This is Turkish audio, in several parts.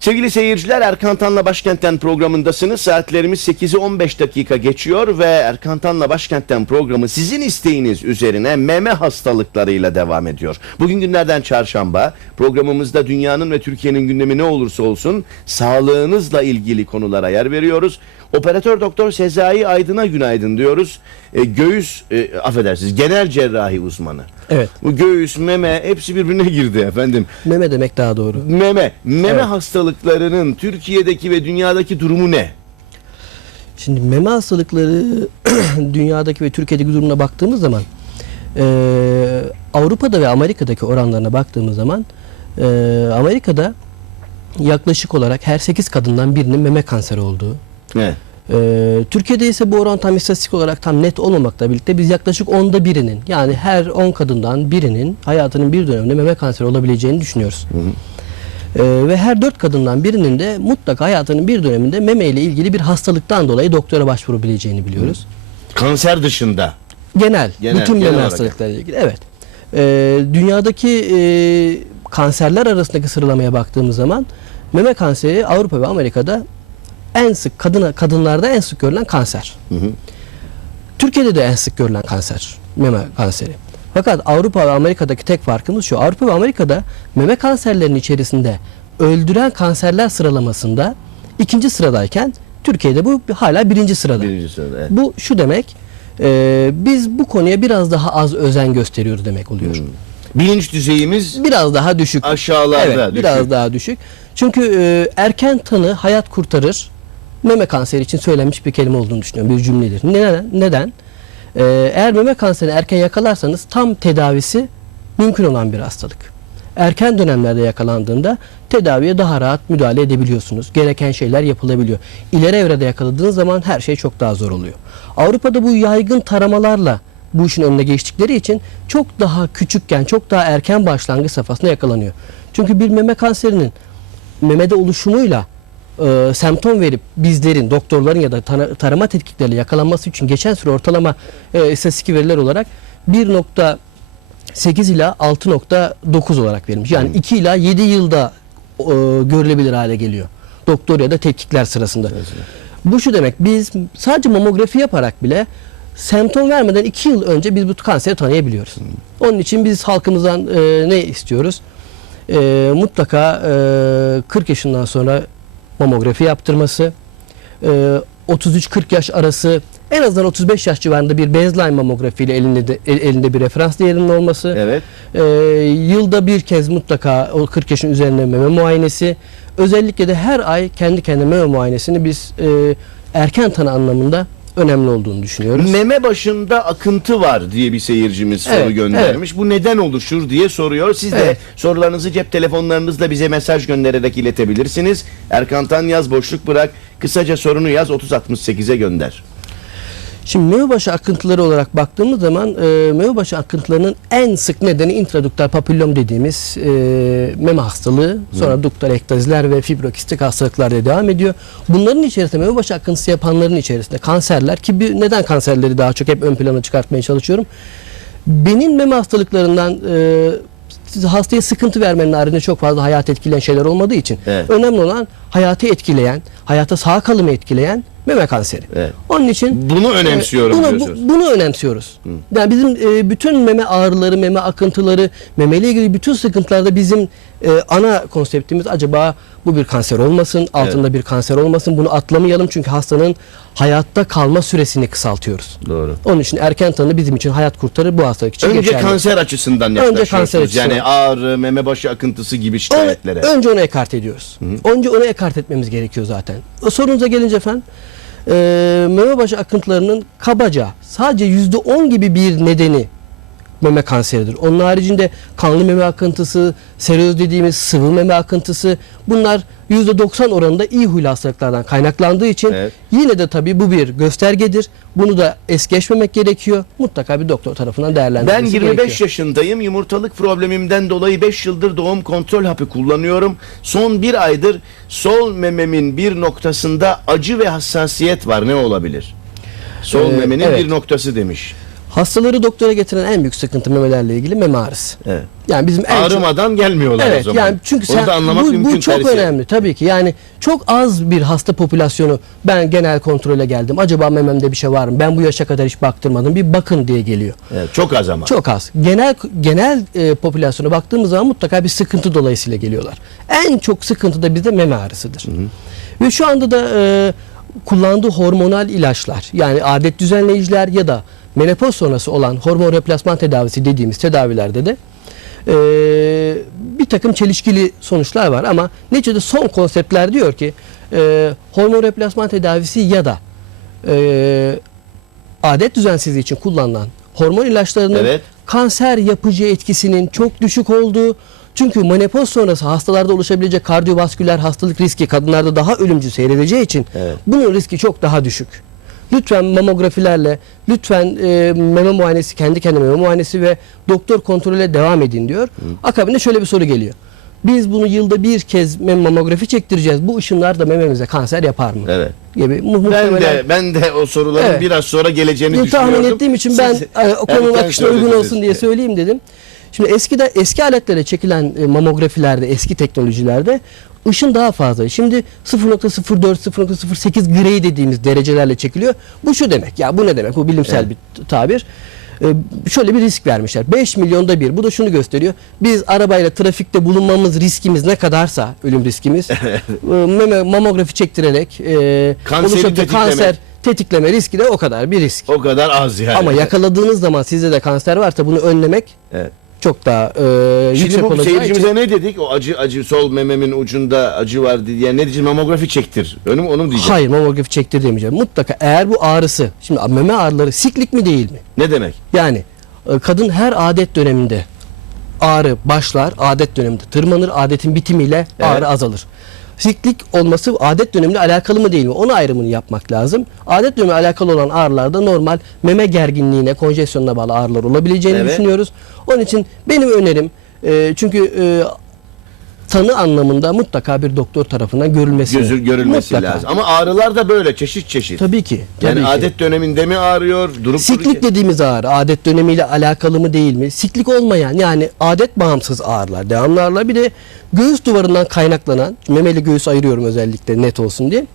Sevgili seyirciler Erkan Tan'la Başkent'ten programındasınız. Saatlerimiz 8'i 15 dakika geçiyor ve Erkan Tan'la Başkent'ten programı sizin isteğiniz üzerine meme hastalıklarıyla devam ediyor. Bugün günlerden çarşamba programımızda dünyanın ve Türkiye'nin gündemi ne olursa olsun sağlığınızla ilgili konulara yer veriyoruz. Operatör Doktor Sezai Aydın'a günaydın diyoruz. E, göğüs, e, affedersiniz genel cerrahi uzmanı. Evet. Bu göğüs, meme hepsi birbirine girdi efendim. Meme demek daha doğru. Meme, meme Evet. hastalıklarının Türkiye'deki ve dünyadaki durumu ne? Şimdi meme hastalıkları dünyadaki ve Türkiye'deki durumuna baktığımız zaman e, Avrupa'da ve Amerika'daki oranlarına baktığımız zaman e, Amerika'da yaklaşık olarak her 8 kadından birinin meme kanseri olduğu. Ne? E, Türkiye'de ise bu oran tam istatistik olarak tam net olmamakla birlikte biz yaklaşık onda birinin yani her 10 kadından birinin hayatının bir döneminde meme kanseri olabileceğini düşünüyoruz. E, ve her 4 kadından birinin de mutlaka hayatının bir döneminde meme ile ilgili bir hastalıktan dolayı doktora başvurabileceğini biliyoruz. Kanser dışında. Genel, Genel, bütün genel meme olarak. hastalıklarıyla ilgili. Evet. Ee, dünyadaki e, kanserler arasındaki sıralamaya baktığımız zaman meme kanseri Avrupa ve Amerika'da en sık kadına kadınlarda en sık görülen kanser. Türkiye'de de en sık görülen kanser, meme kanseri. Fakat Avrupa ve Amerika'daki tek farkımız şu. Avrupa ve Amerika'da meme kanserlerinin içerisinde öldüren kanserler sıralamasında ikinci sıradayken Türkiye'de bu hala birinci sırada. Birinci sırada. evet. Bu şu demek, e, biz bu konuya biraz daha az özen gösteriyoruz demek oluyor. Hmm. Bilinç düzeyimiz Biraz daha düşük. aşağılarda. evet, biraz düşük. daha düşük. Çünkü e, erken tanı hayat kurtarır. Meme kanseri için söylenmiş bir kelime olduğunu düşünüyorum. Bir cümledir. Neden? Neden? E, eğer meme kanserini erken yakalarsanız tam tedavisi mümkün olan bir hastalık. Erken dönemlerde yakalandığında tedaviye daha rahat müdahale edebiliyorsunuz. Gereken şeyler yapılabiliyor. İleri evrede yakaladığınız zaman her şey çok daha zor oluyor. Avrupa'da bu yaygın taramalarla bu işin önüne geçtikleri için çok daha küçükken, çok daha erken başlangıç safhasında yakalanıyor. Çünkü bir meme kanserinin memede oluşumuyla e, semptom verip bizlerin, doktorların ya da tara- tarama tetkikleriyle yakalanması için geçen süre ortalama e, istatistik veriler olarak 1.8 ila 6.9 olarak verilmiş. Yani 2 ila 7 yılda e, görülebilir hale geliyor. Doktor ya da tetkikler sırasında. Bu şu demek biz sadece mamografi yaparak bile semptom vermeden 2 yıl önce biz bu kanseri tanıyabiliyoruz. Onun için biz halkımızdan e, ne istiyoruz? E, mutlaka e, 40 yaşından sonra mamografi yaptırması, e, 33-40 yaş arası en azından 35 yaş civarında bir baseline mamografi ile elinde, de- el- elinde bir referans değerinin olması, Evet. e, yılda bir kez mutlaka o 40 yaşın üzerinde meme muayenesi, özellikle de her ay kendi kendine meme muayenesini biz e, erken tanı anlamında önemli olduğunu düşünüyoruz. Meme başında akıntı var diye bir seyircimiz soru Evet, göndermiş. Bu neden oluşur diye soruyor. Siz de Evet. sorularınızı cep telefonlarınızla bize mesaj göndererek iletebilirsiniz. Erkan Tan yaz boşluk bırak. Kısaca sorunu yaz 3068'e gönder. Şimdi meme başı akıntıları olarak baktığımız zaman e, meme başı akıntılarının en sık nedeni intraduktal papillom dediğimiz e, meme hastalığı. Sonra duktal ektaziler ve fibrokistik hastalıklar diye devam ediyor. Bunların içerisinde meme başı akıntısı yapanların içerisinde kanserler ki bir, neden kanserleri daha çok hep ön plana çıkartmaya çalışıyorum. Benim meme hastalıklarından e, hastaya sıkıntı vermenin haricinde çok fazla hayat etkileyen şeyler olmadığı için Evet. önemli olan hayatı etkileyen, hayata sağ kalımı etkileyen meme kanseri. Evet. Onun için Bunu önemsiyorum bunu, diyorsunuz. bu- bunu önemsiyoruz. Yani bizim e, bütün meme ağrıları, meme akıntıları, memeyle ilgili bütün sıkıntılarda bizim e, ana konseptimiz acaba bu bir kanser olmasın, altında bir kanser olmasın. Bunu atlamayalım çünkü hastanın hayatta kalma süresini kısaltıyoruz. Doğru. Onun için erken tanı bizim için hayat kurtarır bu hastalık için Önce geçerli. kanser açısından Önce yaklaşıyorsunuz. kanser açısından. Yani ağrı, meme başı akıntısı gibi Onu- şikayetlere. önce onu ekart ediyoruz. Önce onu ekart etmemiz gerekiyor zaten. O sorunuza gelince efendim, e, meme başı akıntılarının kabaca sadece yüzde on gibi bir nedeni meme kanseridir. Onun haricinde kanlı meme akıntısı, seroz dediğimiz sıvı meme akıntısı bunlar yüzde doksan oranında iyi huylu hastalıklardan kaynaklandığı için Evet. yine de tabii bu bir göstergedir. Bunu da es geçmemek gerekiyor. Mutlaka bir doktor tarafından Ben değerlendirilmesi 25 gerekiyor. yaşındayım. Yumurtalık problemimden dolayı 5 yıldır doğum kontrol hapı kullanıyorum. Son bir aydır sol mememin bir noktasında acı ve hassasiyet var. Ne olabilir? Sol Ee, memenin evet. bir noktası demiş. Hastaları doktora getiren en büyük sıkıntı memelerle ilgili meme ağrısı. Evet. Yani bizim en çok- Ağrımadan gelmiyorlar o Evet zaman. yani çünkü Onu sen da anlamak bu, mümkün bu çok tersi. önemli tabii ki. Yani çok az bir hasta popülasyonu ben genel kontrole geldim. Acaba mememde bir şey var mı? Ben bu yaşa kadar hiç baktırmadım. Bir bakın diye geliyor. Evet, çok az ama. Çok az. Genel genel e, popülasyona baktığımız zaman mutlaka bir sıkıntı dolayısıyla geliyorlar. En çok sıkıntı da bizde meme ağrısıdır. Ve şu anda da e, kullandığı hormonal ilaçlar yani adet düzenleyiciler ya da menopoz sonrası olan hormon replasman tedavisi dediğimiz tedavilerde de e, bir takım çelişkili sonuçlar var ama neticede son konseptler diyor ki e, hormon replasman tedavisi ya da e, adet düzensizliği için kullanılan hormon ilaçlarının Evet. kanser yapıcı etkisinin çok düşük olduğu çünkü menopoz sonrası hastalarda oluşabilecek kardiyovasküler hastalık riski kadınlarda daha ölümcül seyredeceği için Evet. bunun riski çok daha düşük. Lütfen mamografilerle, lütfen e, meme muayenesi, kendi kendine meme muayenesi ve doktor kontrole devam edin diyor. Akabinde şöyle bir soru geliyor. Biz bunu yılda bir kez mamografi çektireceğiz. Bu ışınlar da mememize kanser yapar mı? Evet. Gibi. Ben de ben de o soruların Evet. biraz sonra geleceğini diye düşünüyordum. tahmin ettiğim için ben Siz o konunun akışına uygun olsun diye söyleyeyim dedim. Şimdi eskide eski aletlere çekilen e, mamografilerde, eski teknolojilerde ışın daha fazla. Şimdi 0.04 0.08 gray dediğimiz derecelerle çekiliyor. Bu şu demek. Ya bu ne demek? Bu bilimsel Evet. bir tabir. E, şöyle bir risk vermişler. 5 milyonda bir. Bu da şunu gösteriyor. Biz arabayla trafikte bulunmamız riskimiz ne kadarsa ölüm riskimiz e, mamografi çektirerek e, Kanseri kanser tetikleme riski de o kadar bir risk. O kadar az yani. Ama yakaladığınız zaman sizde de kanser varsa bunu önlemek Evet. Çok daha e, Şimdi yüksek bu olacağı seyircimize için. ne dedik? O acı acı sol mememin ucunda acı var diye ne diyeceğim? Mamografi çektir. Önüm onu mu diyeceğim? Hayır mamografi çektir demeyeceğim. Mutlaka eğer bu ağrısı, şimdi meme ağrıları siklik mi değil mi? Ne demek? Yani e, kadın her adet döneminde ağrı başlar, adet döneminde tırmanır, adetin bitimiyle Evet. ağrı azalır. Siklik olması adet döneminde alakalı mı değil mi? Onun ayrımını yapmak lazım. Adet dönemi alakalı olan ağrılarda normal meme gerginliğine, konjesyonuna bağlı ağrılar olabileceğini Evet. düşünüyoruz. Onun için benim önerim e, çünkü e, tanı anlamında mutlaka bir doktor tarafından görülmesi. Gözü görülmesi Mutlaka. lazım. Ama ağrılar da böyle çeşit çeşit. Tabii ki. yani tabii ki. adet döneminde mi ağrıyor? Durup Siklik dururken- dediğimiz ağrı adet dönemiyle alakalı mı değil mi? Siklik olmayan yani adet bağımsız ağrılar, devamlı ağrılar bir de göğüs duvarından kaynaklanan, memeli göğüs ayırıyorum özellikle net olsun diye.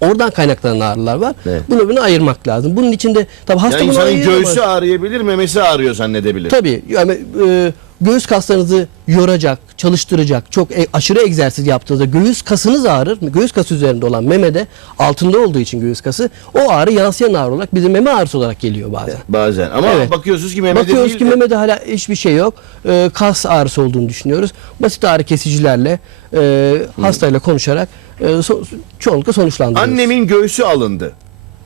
Oradan kaynaklanan ağrılar var. Evet. Bunu bunu ayırmak lazım. Bunun içinde tabii hasta Yani bunu insanın göğsü ağrıyabilir, memesi ağrıyor zannedebilir. Tabii yani e, göğüs kaslarınızı yoracak, çalıştıracak, çok e- aşırı egzersiz yaptığınızda göğüs kasınız ağrır. Göğüs kası üzerinde olan memede altında olduğu için göğüs kası o ağrı yansıyan ağrı olarak bize meme ağrısı olarak geliyor bazen. Bazen. Ama Evet. bakıyorsunuz ki memede Bakıyoruz değil. ki memede hala hiçbir şey yok. Ee, kas ağrısı olduğunu düşünüyoruz. Basit ağrı kesicilerle e, hastayla konuşarak e, so- çoğunlukla sonuçlandırıyoruz. Annemin göğsü alındı.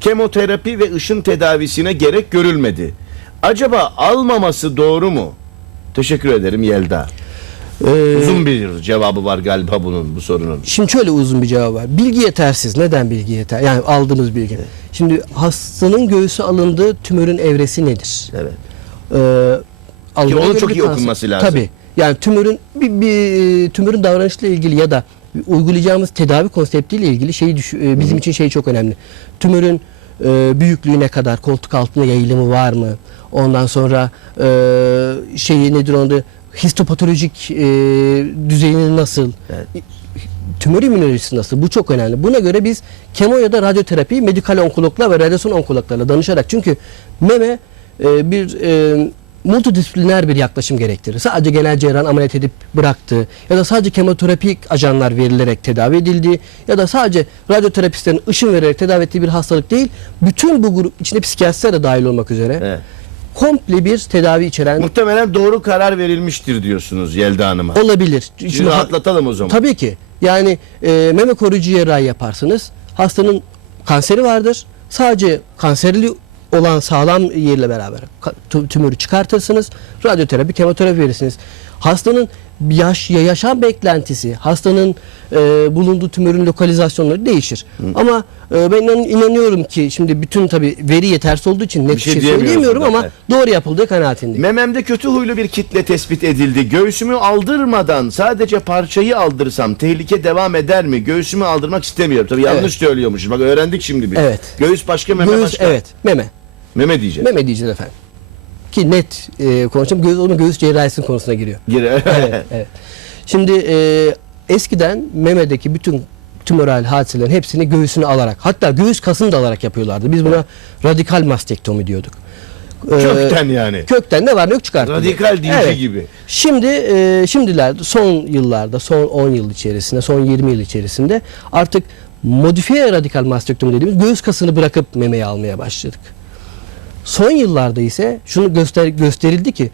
Kemoterapi ve ışın tedavisine gerek görülmedi. Acaba almaması doğru mu? Teşekkür ederim Yelda. Ee, Uzun bir cevabı var galiba bunun bu sorunun. Şimdi şöyle uzun bir cevap var. Bilgi yetersiz. Neden bilgi yeter? Yani aldığımız bilgi. Şimdi hastanın göğsü alındığı tümörün evresi nedir? Evet. Ee, algıya onun çok iyi kanser. okunması lazım. Tabii. Yani tümörün bir, bir tümörün davranışla ilgili ya da uygulayacağımız tedavi konseptiyle ilgili şeyi düş- e, bizim için şey çok önemli. Tümörün e, büyüklüğü ne kadar, koltuk altında yayılımı var mı? Ondan sonra e, şeyi nedir onu histopatolojik e, düzeyini nasıl? Evet. Tümör immünolojisi nasıl? Bu çok önemli. Buna göre biz kemo ya da radyoterapi medikal onkologlar ve radyasyon onkologlarla danışarak çünkü meme e, bir e, multidisipliner bir yaklaşım gerektirir. Sadece genel cerrahın ameliyat edip bıraktığı ya da sadece kemoterapik ajanlar verilerek tedavi edildiği ya da sadece radyoterapistlerin ışın vererek tedavi ettiği bir hastalık değil. Bütün bu grup içinde psikiyatristler de dahil olmak üzere Evet. Komple bir tedavi içeren Muhtemelen doğru karar verilmiştir diyorsunuz Yelda Hanım'a. olabilir. Şimdi Şimdi ha- rahatlatalım o zaman. Tabii ki. Yani e, meme koruyucu cerrahi yaparsınız. Hastanın kanseri vardır. Sadece kanserli olan sağlam yerle beraber ka- tü- tümörü çıkartırsınız. Radyoterapi, kemoterapi verirsiniz. Hastanın yaş ya yaşam beklentisi, hastanın e, bulunduğu tümörün lokalizasyonları değişir. Ama e, ben inan- inanıyorum ki şimdi bütün tabii veri yetersiz olduğu için net Bir şey şey, söyleyemiyorum ama evet. doğru yapıldığı kanaatindeyim. Mememde kötü huylu bir kitle tespit edildi. Göğsümü aldırmadan sadece parçayı aldırsam tehlike devam eder mi? Göğsümü aldırmak istemiyorum. Tabii yanlış Evet. söylüyormuşuz. Bak öğrendik şimdi biz. Evet. Göğüs başka meme Göğüs, başka. evet meme. Meme diyeceğiz. Meme diyeceğiz efendim. Ki net e, konuşayım. Göğüs, onun göğüs cerrahisinin konusuna giriyor. Gire. evet, evet. Şimdi e, eskiden memedeki bütün tümöral hadiselerin hepsini göğsüne alarak hatta göğüs kasını da alarak yapıyorlardı. Biz buna radikal mastektomi diyorduk. E, Kökten yani. kökten ne var ne yok çıkartılıyor. Radikal dinci Evet. gibi. Şimdi e, şimdilerde son yıllarda son 10 yıl içerisinde son 20 yıl içerisinde artık modifiye radikal mastektomi dediğimiz göğüs kasını bırakıp memeyi almaya başladık. Son yıllarda ise şunu göster gösterildi ki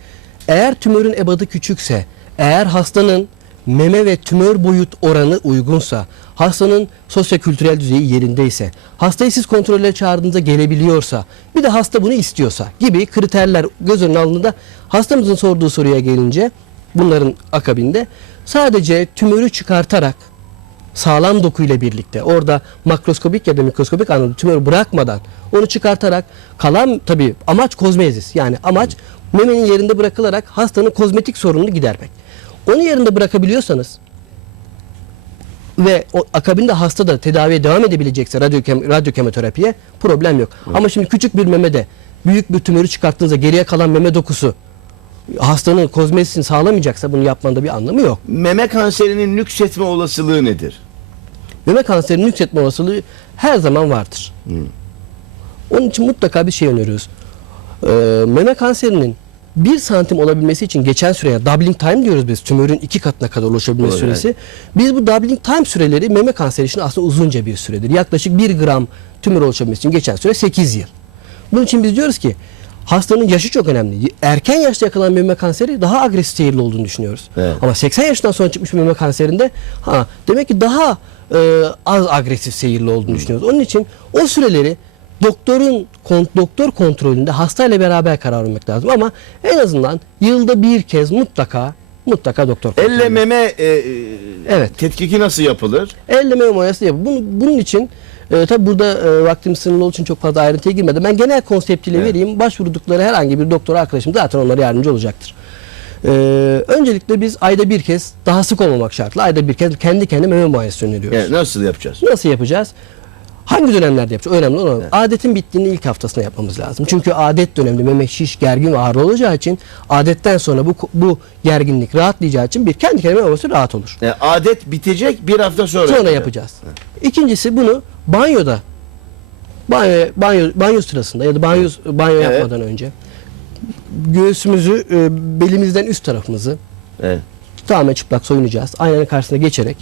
eğer tümörün ebadı küçükse, eğer hastanın meme ve tümör boyut oranı uygunsa, hastanın sosyokültürel düzeyi yerindeyse, hastayı siz kontrole çağırdığınızda gelebiliyorsa, bir de hasta bunu istiyorsa gibi kriterler göz önüne alındığında hastamızın sorduğu soruya gelince bunların akabinde sadece tümörü çıkartarak sağlam dokuyla birlikte orada makroskopik ya da mikroskopik anlamda tümörü bırakmadan onu çıkartarak kalan tabi amaç kozmezis yani amaç memenin yerinde bırakılarak hastanın kozmetik sorununu gidermek. Onu yerinde bırakabiliyorsanız ve o akabinde hasta da tedaviye devam edebilecekse radyo, radyo kemoterapiye problem yok. Ama şimdi küçük bir memede büyük bir tümörü çıkarttığınızda geriye kalan meme dokusu hastanın kozmesisini sağlamayacaksa bunu yapmanın bir anlamı yok. Meme kanserinin nüksetme olasılığı nedir? meme kanserinin yükseltme olasılığı her zaman vardır. Onun için mutlaka bir şey öneriyoruz. Ee, meme kanserinin bir santim olabilmesi için geçen süre yani doubling time diyoruz biz tümörün iki katına kadar ulaşabilme Doğru, süresi. Biz bu doubling time süreleri meme kanseri için aslında uzunca bir süredir. Yaklaşık 1 gram tümör oluşabilmesi için geçen süre 8 yıl. Bunun için biz diyoruz ki hastanın yaşı çok önemli. Erken yaşta yakalanan meme kanseri daha agresif seyirli olduğunu düşünüyoruz. Evet. Ama 80 yaşından sonra çıkmış bir meme kanserinde ha demek ki daha e, az agresif seyirli olduğunu düşünüyoruz. Onun için o süreleri doktorun kon- doktor kontrolünde hastayla beraber karar vermek lazım ama en azından yılda bir kez mutlaka mutlaka doktor Elle kontrolünde. meme e, e, Evet. tetkiki nasıl yapılır? Elle meme muayenesi yapıyor. Bunun, bunun için e, tabi burada e, vaktim sınırlı olduğu için çok fazla ayrıntıya girmedim. Ben genel konseptiyle Evet. vereyim. Başvurdukları herhangi bir doktor arkadaşım zaten onlara yardımcı olacaktır. E, öncelikle biz ayda bir kez daha sık olmamak şartla ayda bir kez kendi kendine meme muayenesi öneriyoruz. Yani nasıl yapacağız? Nasıl yapacağız? Hangi dönemlerde yapacağız? Önemli olan o. adetin bittiğinin ilk haftasında yapmamız lazım. Çünkü adet döneminde meme şiş, gergin ve ağrı olacağı için adetten sonra bu bu gerginlik rahatlayacağı için bir kendi kendine olması rahat olur. Yani adet bitecek bir hafta sonra. Sonra yapacağız. İkincisi bunu banyoda banyo banyo banyo sırasında ya da banyo banyo Evet. yapmadan önce göğsümüzü e, belimizden üst tarafımızı Evet. tamamen çıplak soyunacağız. Aynanın karşısına geçerek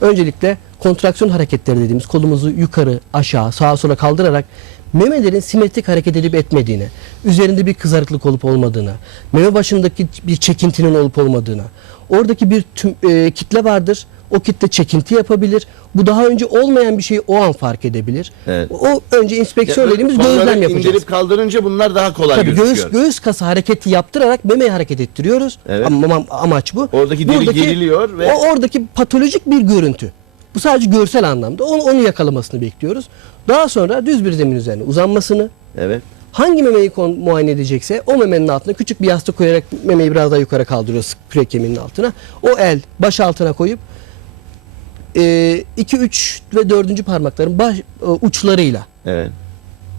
öncelikle kontraksiyon hareketleri dediğimiz kolumuzu yukarı, aşağı, sağa sola kaldırarak memelerin simetrik hareket edip etmediğini, üzerinde bir kızarıklık olup olmadığını, meme başındaki bir çekintinin olup olmadığını, oradaki bir tüm, e, kitle vardır. O kitle çekinti yapabilir. Bu daha önce olmayan bir şeyi o an fark edebilir. Evet. O önce inspeksiyon dediğimiz gözlem yapacağız. indirip kaldırınca bunlar daha kolay Tabii gözüküyor. göğüs göğüs kası hareketi yaptırarak memeyi hareket ettiriyoruz. Evet. Ama, ama- amaç bu. Oradaki deri geriliyor ve- o oradaki patolojik bir görüntü. Bu sadece görsel anlamda. Onu, onu yakalamasını bekliyoruz. Daha sonra düz bir zemin üzerine uzanmasını, Evet. hangi memeyi kon- muayene edecekse o memenin altına küçük bir yastık koyarak memeyi biraz daha yukarı kaldırıyoruz kürek kemiğinin altına. O el baş altına koyup 2 3 ve 4. parmakların baş e, uçlarıyla Evet.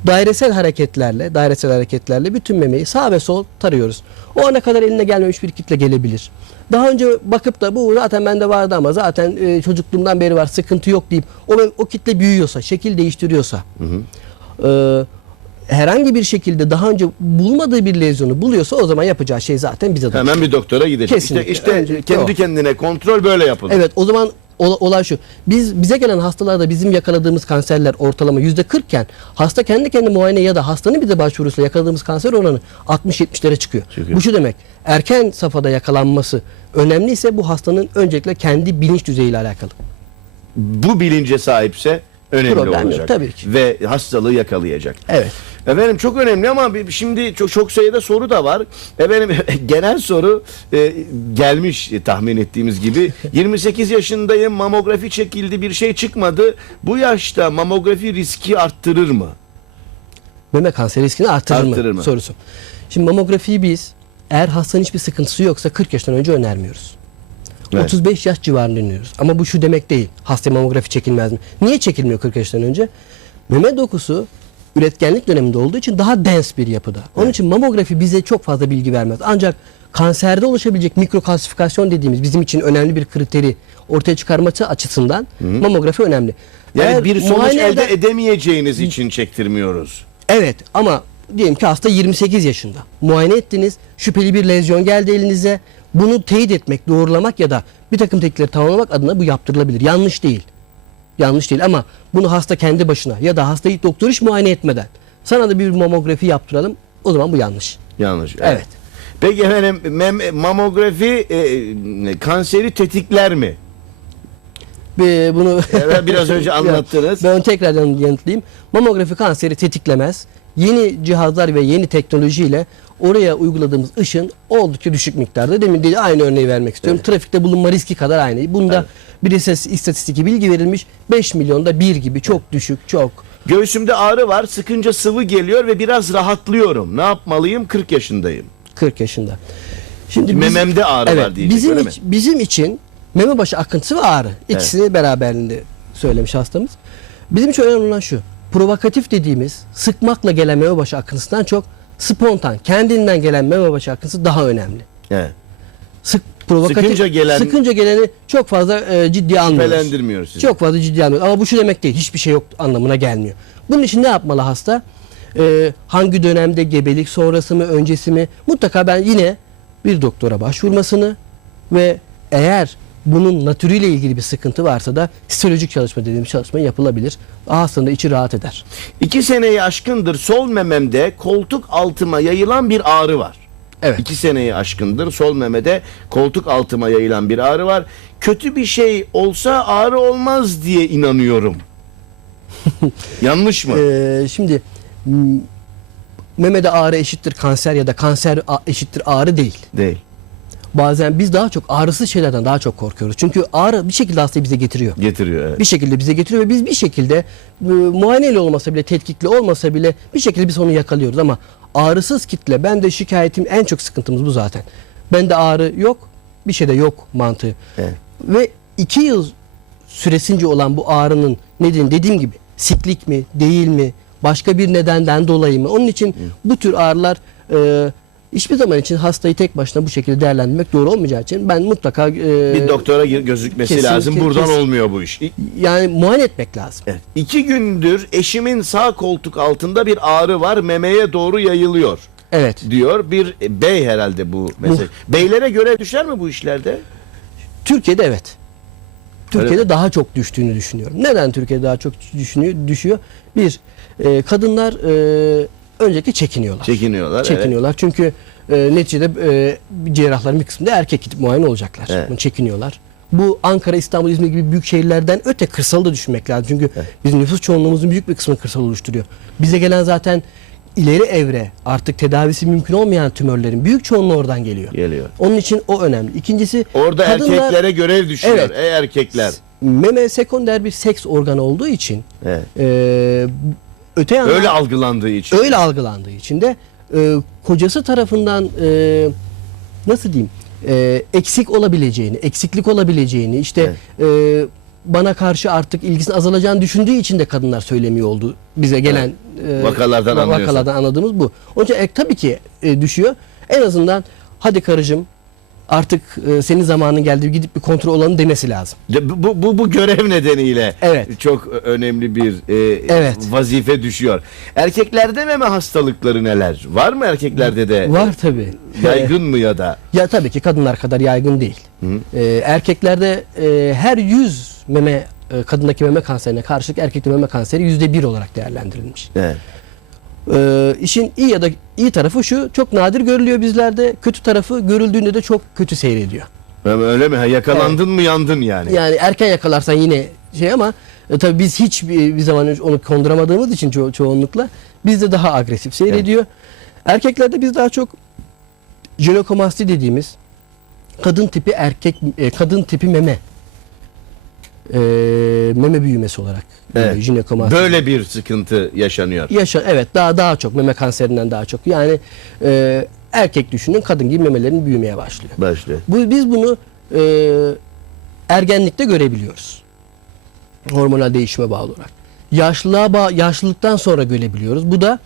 dairesel hareketlerle, dairesel hareketlerle bütün memeyi sağ ve sol tarıyoruz. O ana kadar eline gelmemiş bir kitle gelebilir. Daha önce bakıp da bu zaten bende vardı ama zaten e, çocukluğumdan beri var sıkıntı yok deyip o, o kitle büyüyorsa, şekil değiştiriyorsa e, herhangi bir şekilde daha önce bulmadığı bir lezyonu buluyorsa o zaman yapacağı şey zaten bize danışmak. Hemen bir doktora gidecek. Kesinlikle. İşte, işte Öncelikle kendi o. kendine kontrol böyle yapılır. Evet o zaman olay şu. Biz bize gelen hastalarda bizim yakaladığımız kanserler ortalama yüzde 40 iken hasta kendi kendi muayene ya da hastanın bize başvurusuyla yakaladığımız kanser oranı 60-70'lere çıkıyor. Çıkıyor. Bu şu demek. Erken safhada yakalanması önemliyse bu hastanın öncelikle kendi bilinç düzeyiyle alakalı. Bu bilince sahipse önemli Problem yok, olacak. tabii ki. Ve hastalığı yakalayacak. Evet. Efendim çok önemli ama şimdi çok çok sayıda soru da var. Efendim genel soru e, gelmiş tahmin ettiğimiz gibi. 28 yaşındayım mamografi çekildi bir şey çıkmadı. Bu yaşta mamografi riski arttırır mı? Meme kanseri riskini artırır, Artırır mı? mı? Sorusu. Şimdi mamografiyi biz eğer hastanın hiçbir sıkıntısı yoksa 40 yaştan önce önermiyoruz. Evet. 35 yaş civarında öneriyoruz. Ama bu şu demek değil. Hasta mamografi çekilmez mi? Niye çekilmiyor 40 yaştan önce? Meme dokusu üretkenlik döneminde olduğu için daha dens bir yapıda. Onun için mamografi bize çok fazla bilgi vermez. Ancak kanserde oluşabilecek mikrokalsifikasyon dediğimiz bizim için önemli bir kriteri ortaya çıkarması açısından mamografi önemli. Yani Eğer bir sonuç elde edemeyeceğiniz için çektirmiyoruz. Evet ama diyelim ki hasta 28 yaşında. Muayene ettiniz. Şüpheli bir lezyon geldi elinize. Bunu teyit etmek, doğrulamak ya da bir takım tetkikleri tamamlamak adına bu yaptırılabilir. Yanlış değil. Yanlış değil ama bunu hasta kendi başına ya da hastayı doktor hiç muayene etmeden sana da bir mamografi yaptıralım. O zaman bu yanlış. Yanlış. Evet. Peki efendim mem- mamografi e, kanseri tetikler mi? Ve bunu Evet, biraz önce anlattınız. Ben onu tekrardan yanıtlayayım. Mamografi kanseri tetiklemez. Yeni cihazlar ve yeni teknolojiyle oraya uyguladığımız ışın oldukça düşük miktarda. Demin de aynı örneği vermek istiyorum. Trafikte bulunma riski kadar aynı. Bunda bir istatistik bilgi verilmiş. 5 milyonda bir gibi çok düşük, çok. Göğsümde ağrı var, sıkınca sıvı geliyor ve biraz rahatlıyorum. Ne yapmalıyım? 40 yaşındayım. 40 yaşında. Şimdi biz- Mememde ağrı evet, var diyecek bizim öyle mi? bizim için meme başı akıntısı ve ağrı ikisini beraberinde söylemiş hastamız. Bizim için önemli olan şu. Provokatif dediğimiz sıkmakla gelen meme başı akıntısından çok spontan, kendinden gelen meme başı akıntısı daha önemli. Evet. Sık provokatif Sıkınca gelen- sıkınca geleni çok fazla e, ciddiye almıyoruz. Sizi. Çok fazla ciddiye almıyoruz. Ama bu şu demek değil. Hiçbir şey yok anlamına gelmiyor. Bunun için ne yapmalı hasta? Ee, hangi dönemde gebelik sonrası mı öncesi mi? Mutlaka ben yine bir doktora başvurmasını ve eğer bunun natürüyle ilgili bir sıkıntı varsa da histolojik çalışma dediğimiz çalışma yapılabilir. Hastanın da içi rahat eder. İki seneyi aşkındır sol mememde koltuk altıma yayılan bir ağrı var. Evet. İki seneyi aşkındır sol memede koltuk altıma yayılan bir ağrı var. Kötü bir şey olsa ağrı olmaz diye inanıyorum. Yanlış mı? Ee, şimdi memede ağrı eşittir kanser ya da kanser eşittir ağrı değil. Değil. Bazen biz daha çok ağrısız şeylerden daha çok korkuyoruz. Çünkü ağrı bir şekilde hastayı bize getiriyor. Getiriyor evet. Bir şekilde bize getiriyor ve biz bir şekilde e, muayeneyle olmasa bile, tetkikli olmasa bile bir şekilde biz onu yakalıyoruz ama ağrısız kitle ben de şikayetim en çok sıkıntımız bu zaten. Bende ağrı yok, bir şey de yok mantığı. Evet. Ve iki yıl süresince olan bu ağrının nedeni dediğim gibi siklik mi, değil mi, başka bir nedenden dolayı mı? Onun için bu tür ağrılar e, hiçbir zaman için hastayı tek başına bu şekilde değerlendirmek doğru olmayacağı için ben mutlaka e, Bir doktora gözükmesi kesin- lazım. Buradan kesin- olmuyor bu iş. Yani muayene etmek lazım. Evet. İki gündür eşimin sağ koltuk altında bir ağrı var. Memeye doğru yayılıyor. Evet. Diyor bir bey herhalde bu mesele. Beylere göre düşer mi bu işlerde? Türkiye'de evet. Türkiye'de Öyle daha çok düştüğünü düşünüyorum. Neden Türkiye'de daha çok düşünüyor, düşüyor? Bir, e, kadınlar e, öncelikle çekiniyorlar. Çekiniyorlar. evet. Çekiniyorlar çünkü e, neticede e, cerrahların bir kısmında erkek gidip muayene olacaklar. Evet. Bunu çekiniyorlar. Bu Ankara, İstanbul, İzmir gibi büyük şehirlerden öte kırsalı da düşünmek lazım. Çünkü bizim nüfus çoğunluğumuzun büyük bir kısmını kırsal oluşturuyor. Bize gelen zaten ileri evre artık tedavisi mümkün olmayan tümörlerin büyük çoğunluğu oradan geliyor. Geliyor. Onun için o önemli. İkincisi Orada kadınlar- erkeklere görev düşüyor. Evet. Ey erkekler. meme sekonder bir seks organı olduğu için Evet. e, öte yandan Öyle algılandığı için. öyle algılandığı için de e, kocası tarafından e, nasıl diyeyim e, eksik olabileceğini, eksiklik olabileceğini işte e, bana karşı artık ilgisinin azalacağını düşündüğü için de kadınlar söylemiyor oldu bize gelen e, Vakalardan anlıyorsun. vakalardan anladığımız bu. Onun için e, tabii ki e, düşüyor. En azından hadi karıcığım artık e, senin zamanın geldi gidip bir kontrol olanı demesi lazım. Bu, bu, bu görev nedeniyle Evet. çok önemli bir e, Evet. vazife düşüyor. Erkeklerde meme hastalıkları neler? Var mı erkeklerde de? Var tabii. Yaygın mı ya da? Ya tabii ki kadınlar kadar yaygın değil. Ee, erkeklerde e, her 100 meme e, kadındaki meme kanserine karşılık erkekte meme kanseri yüzde bir olarak değerlendirilmiş. Evet. Ee, işin iyi ya da iyi tarafı şu çok nadir görülüyor bizlerde. Kötü tarafı görüldüğünde de çok kötü seyrediyor. Öyle mi? Ha, Yakalandın mı yandın yani. Yani erken yakalarsan yine şey ama e, tabii biz hiç bir, bir zaman onu konduramadığımız için ço- çoğunlukla bizde daha agresif seyrediyor. Erkeklerde biz daha çok jinekomasti dediğimiz kadın tipi erkek e, kadın tipi meme e, meme büyümesi olarak Evet. jinekomasti. Böyle bir sıkıntı yaşanıyor. Yaşa evet daha daha çok meme kanserinden daha çok. Yani e, erkek düşünün kadın gibi memelerin büyümeye başlıyor. Başlıyor. Bu, biz bunu e, ergenlikte görebiliyoruz. Hormonal değişime bağlı olarak. yaşlılığa bağ- yaşlılıktan sonra görebiliyoruz. Bu da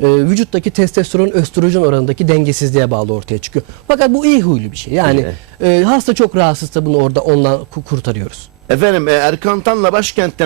e, vücuttaki testosteron östrojen oranındaki dengesizliğe bağlı ortaya çıkıyor. Fakat bu iyi huylu bir şey. Yani e, hasta çok rahatsızsa bunu orada ondan ku- kurtarıyoruz. Efendim e, Erkan Tan'la başkentten